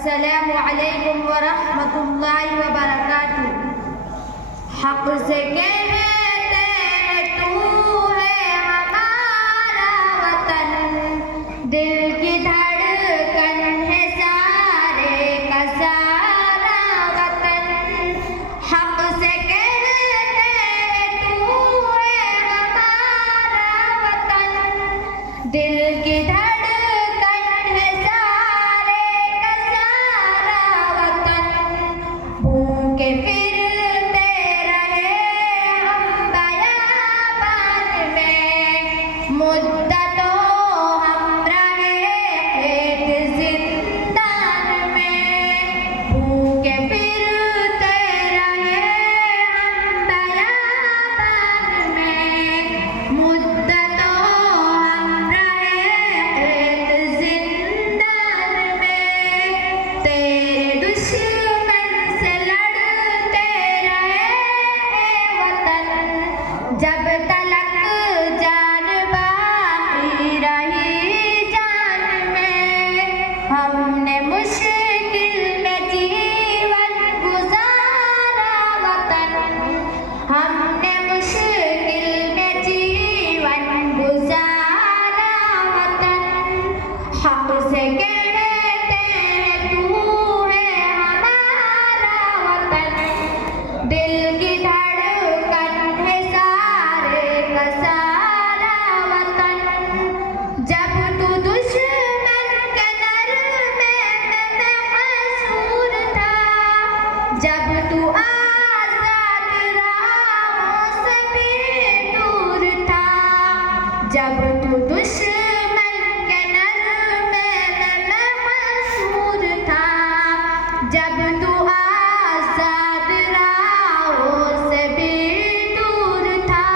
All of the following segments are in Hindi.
अस्सलामु अलैकुम व रहमतुल्लाहि व बरकातुहू। हक से कहते हैं तू है हमारा वतन, दिल की धड़कन है सारे का सारा वतन। हक से कहते हैं तू है हमारा वतन, दिल की धड़कन है सारे का सारा वतन। भूखे फिरते रहे हम बयाबान में, मुद्दतों हम रहे एक जिंदान में। भूखे फिरते रहे हम बयाबान में, मुद्दतों हम रहे एक जिंदान में। तेरे दुश्मन से लड़ते रहे वतन, जब तलक जान बाकी रही जान में। हमने मुश्किल में जीवन गुजारा वतन, हमने मुश्किल में जीवन गुजारा वतन। हक से कहते हैं तू है हमारा वतन, दिल की धड़कन है सारे का सारा वतन। जब तू दुश्मन के नरमे में महसूर था, जब तू आजाद राहों से भी दूर था, जब तू दुश्मन के नरमे में महसूर था, जब तू आजाद राहों से भी दूर था,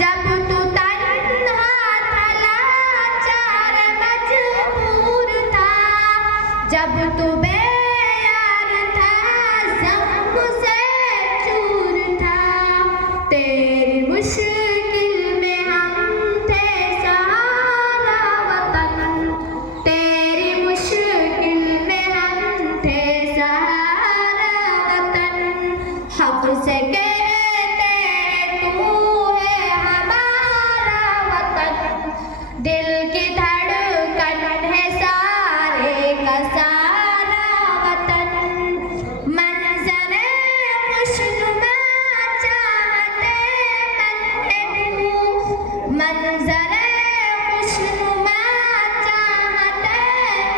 जब तू तन्हा था लाचार मजबूर था, जब तू बेयार था ज़ख्म से चूर था। तेरी मुश्किल में हम थे सहारा वतन, तेरी मुश्किल में हम थे सहारा वतन। हक से कहते हैं तू है हमारा वतन, दिल की धड़कन है सारे का सारा वतन। मंज़रे खुशनुमा चाहते मन है तू, मंज़रे खुशनुमा चाहते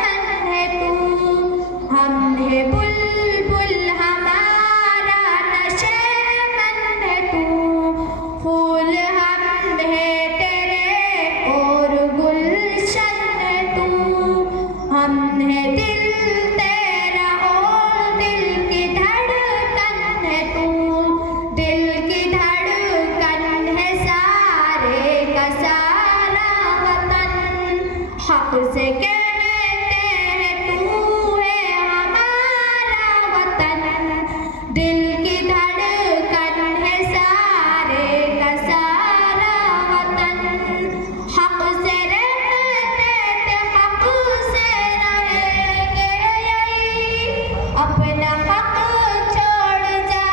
मन है तू। हम है बुलबुल हमारा नशेमन है तू, फूल हम है तेरे और गुलशन है तू। हम है दिल तेरा और दिल की धड़कन है तू, दिल की धड़कन है सारे का सारा वतन। हक से कहते हैं तू है हमारा वतन, दिल की धड़कन है सारे का सारा वतन। हक से रहते थे हक से रहेंगे यही, अपना हक छोड़ जा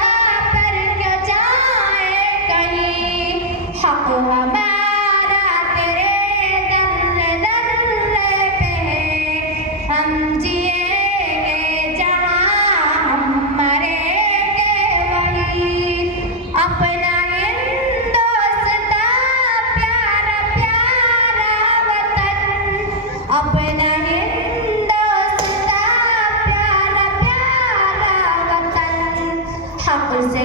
पर क्यों जाए कहीं। हक हमारा तेरे दर्रे दर्रे पे है, हम जिएंगे जहाँ हम मरेंगे वहीं। अपना हिंदुस्तां प्यारा प्यारा वतन, अपना हिंदुस्तां प्यारा प्यारा वतन। हक से